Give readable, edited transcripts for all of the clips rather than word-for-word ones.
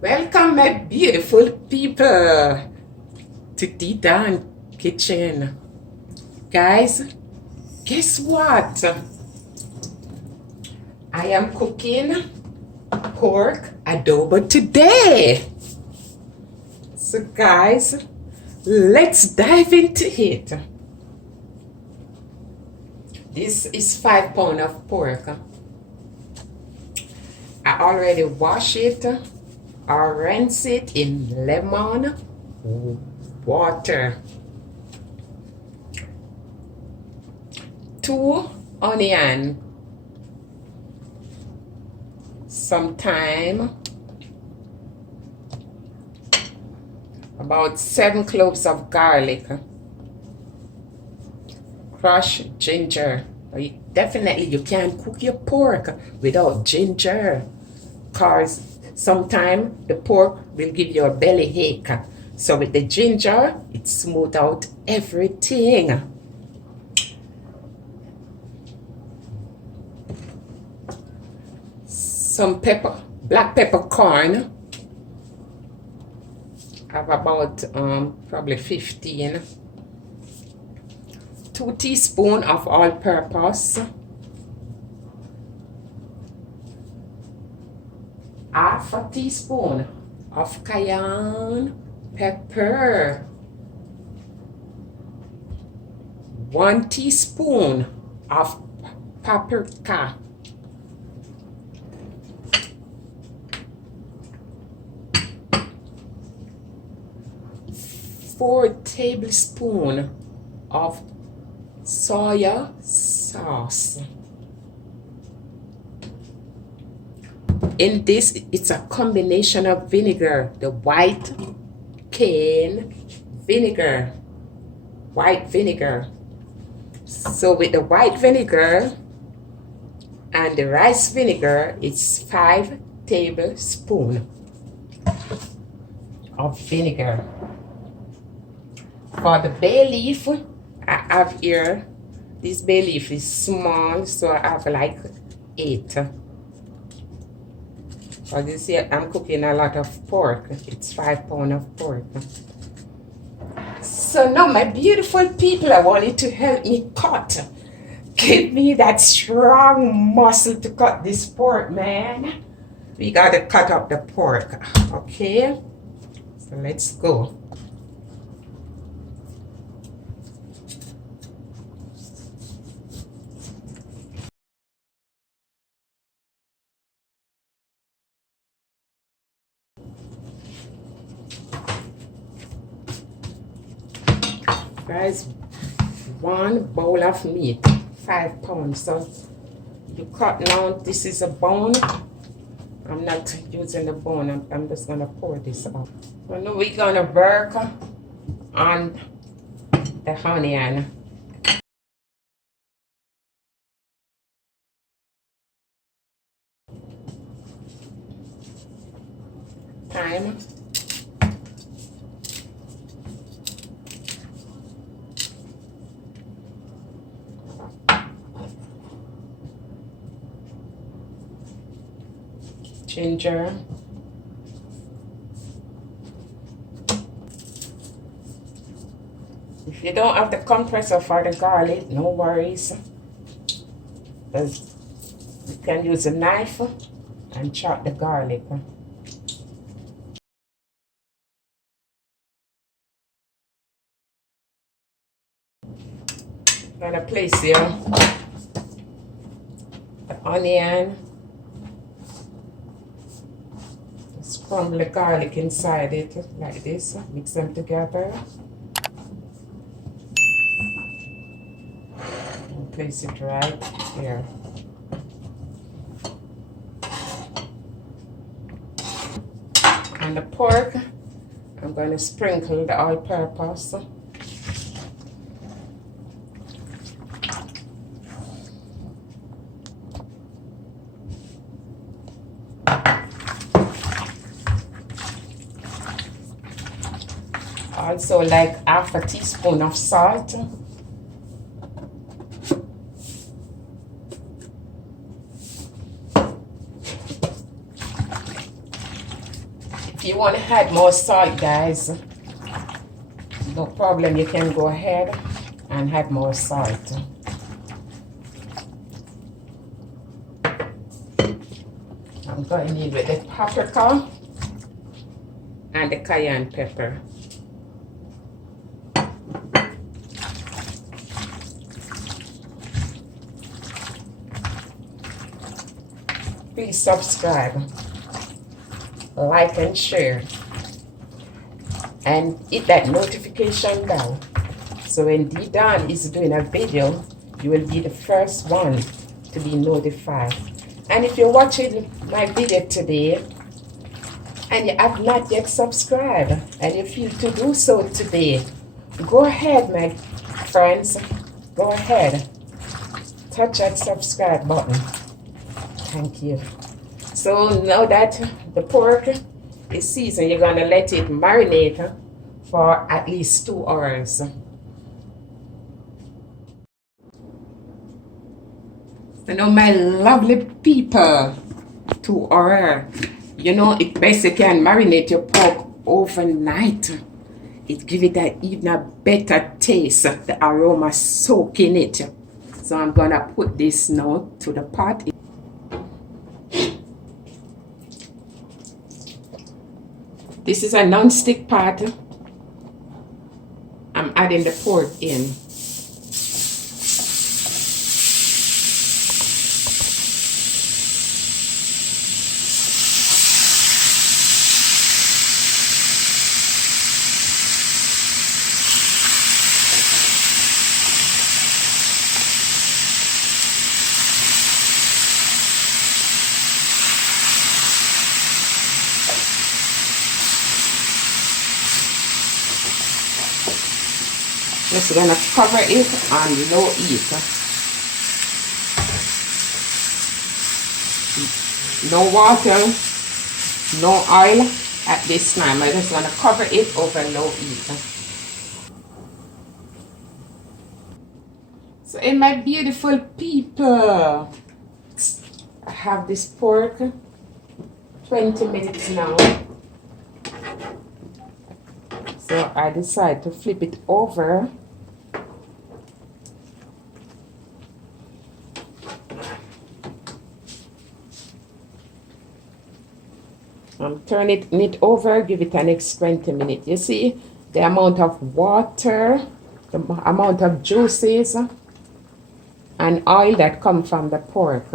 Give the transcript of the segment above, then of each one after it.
Welcome, my beautiful people, to the Dan Kitchen. Guys, guess what? I am cooking pork adobo today. So, guys, let's dive into it. This is 5 pounds of pork. I already washed it or rinse it in lemon water. 2 onion, some thyme, about 7 cloves of garlic, crushed ginger. Definitely you can't cook your pork without ginger, because sometimes the pork will give you a belly ache. So with the ginger, it smooths out everything. Some pepper, black peppercorn. I have about probably 15. 2 teaspoons of all-purpose. Half a teaspoon of cayenne pepper. 1 teaspoon of paprika. 4 tablespoons of soya sauce. In this, it's a combination of vinegar, the white Cayenne vinegar, white vinegar. So with the white vinegar and the rice vinegar, it's 5 tablespoons of vinegar. For the bay leaf, I have here, this bay leaf is small, so I have like 8. As you see, I'm cooking a lot of pork. It's 5 pounds of pork. So now, my beautiful people, I want you to help me cut. Give me that strong muscle to cut this pork, man. We gotta cut up the pork, okay? So let's go. Guys, 1 bowl of meat, 5 pounds. So you cut now, this is a bone. I'm not using the bone, I'm just gonna pour this out. So now we're gonna work on the onion. Thyme. Ginger. If you don't have the compressor for the garlic, no worries. You can use a knife and chop the garlic. I'm gonna place here the onion. Crumble the garlic inside it like this, mix them together. And place it right here. And the pork, I'm going to sprinkle the all-purpose. Also like half a teaspoon of salt. If you want to add more salt, guys, no problem. You can go ahead and add more salt. I'm going in with the paprika and the cayenne pepper. Please subscribe, like and share, and hit that notification bell. So when D-Don is doing a video, you will be the first one to be notified. And if you're watching my video today and you have not yet subscribed and you feel to do so today, go ahead, my friends. Go ahead. Touch that subscribe button. Thank you. So now that the pork is seasoned, you're going to let it marinate for at least 2 hours. So now, my lovely people, 2 hours. You know, it best you can marinate your pork overnight. It gives it an even a better taste. The aroma soak in it. So I'm going to put this now to the pot. This is a non-stick pot. I'm adding the pork in. Just gonna cover it on low heat. No water, no oil at this time. I'm just gonna cover it over low heat. So, in my beautiful people, I have this pork 20 minutes now. So I decide to flip it over. I'm turning it over, give it an next 20 minutes. You see the amount of water, the amount of juices and oil that come from the pork.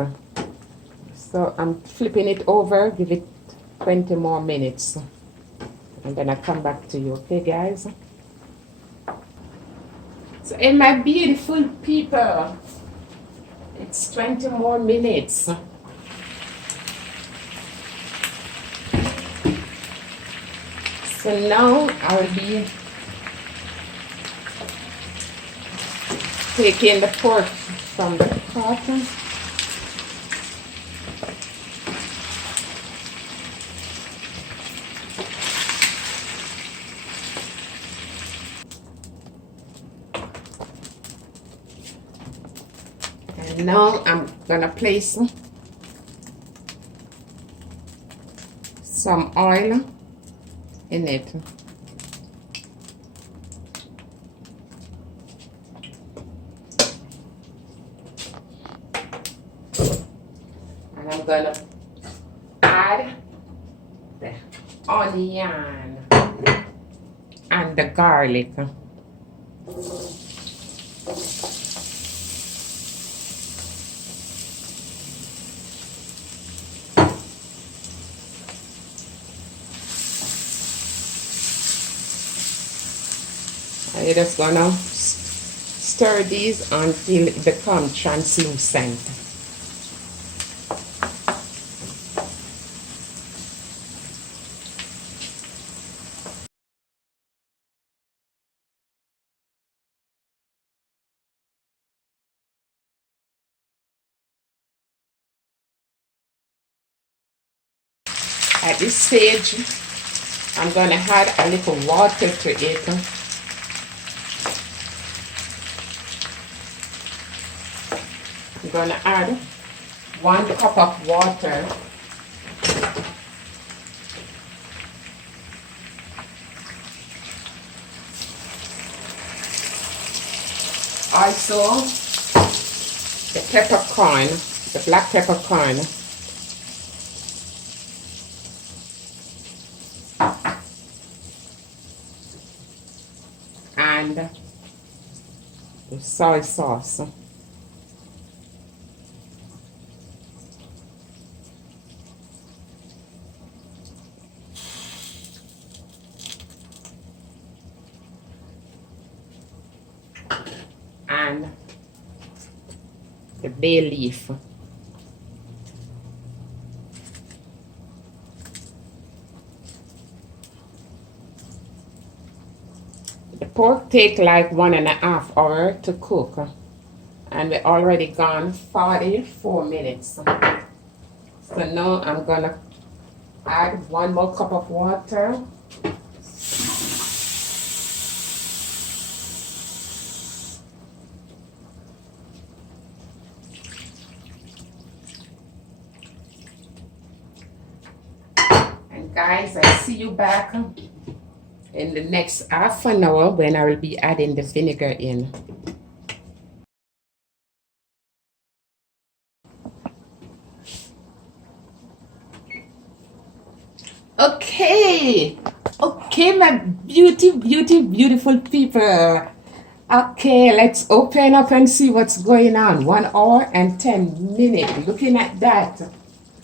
So I'm flipping it over, give it 20 more minutes. And then I come back to you, okay, guys? So, in my beautiful people, it's 20 more minutes. So now I will be taking the pork from the pot. And now I'm gonna place some oil in it. And I'm gonna add the onion and the garlic. You're just gonna stir these until it becomes translucent. At this stage, I'm gonna add a little water to it. I'm going to add 1 cup of water. Also, the peppercorn, the black peppercorn. And the soy sauce. And the bay leaf. The pork take like 1.5 hours to cook, and we're already gone 44 minutes. So now I'm gonna add 1 more cup of water. And guys, I'll see you back in the next half an hour when I will be adding the vinegar in. Okay, my beautiful people. Okay, let's open up and see what's going on. 1 hour and 10 minutes. Looking at that,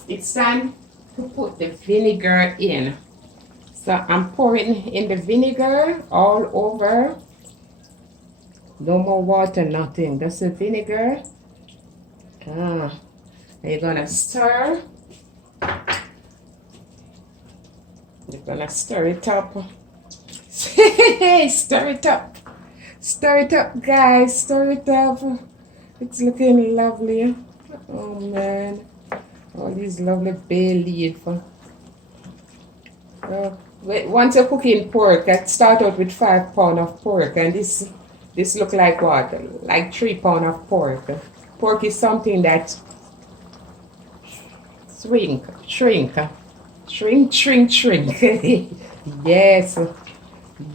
it's time to put the vinegar in. So I'm pouring in the vinegar all over. No more water, nothing. That's the vinegar. You're gonna stir. You're gonna stir it up. Stir it up. Stir it up, guys. Stir it up. It's looking lovely. Oh man. All these lovely bay leaf. Once you're cooking pork, I start out with 5 pounds of pork, and this look like what? Like 3 pounds of pork. Pork is something that shrink.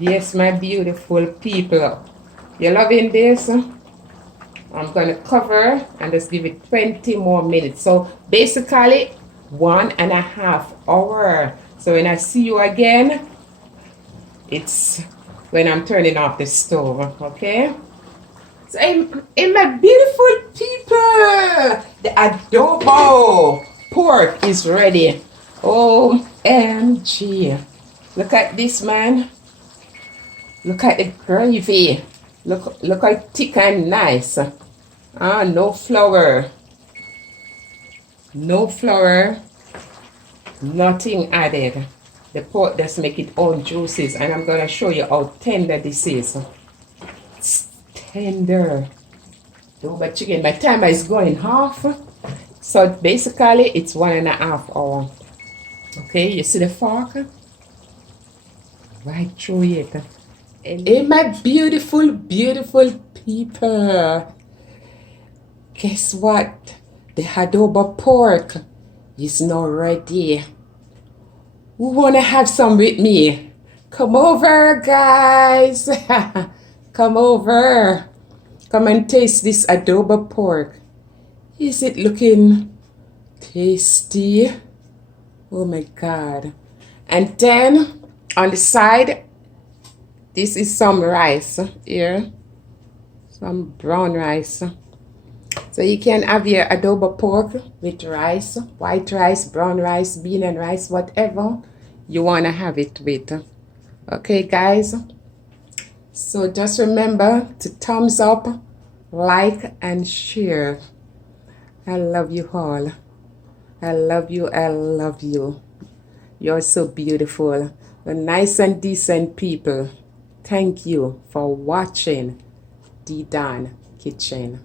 Yes, my beautiful people. You loving this? I'm gonna cover and just give it 20 more minutes. So basically 1.5 hours. So when I see you again, it's when I'm turning off the stove, okay? So in my beautiful people, the adobo pork is ready. OMG. Look at this, man. Look at the gravy. Look how thick and nice. No flour. No flour. Nothing added. The pork just make its own juices, and I'm gonna show you how tender this is. It's tender. Adobo chicken. My timer is going off. So basically it's 1.5 hours. Okay, you see the fork? Right through it. Hey, my beautiful people. Guess what? The adobo pork is now ready. Who wanna have some with me? Come over, guys. Come over. Come and taste this adobo pork. Is it looking tasty? Oh my God. And then on the side, this is some rice here. Some brown rice. So you can have your adobo pork with rice, white rice, brown rice, bean and rice, whatever you want to have it with. Okay, guys? So just remember to thumbs up, like, and share. I love you all. I love you. I love you. You're so beautiful. The nice and decent people. Thank you for watching D Don Kitchen.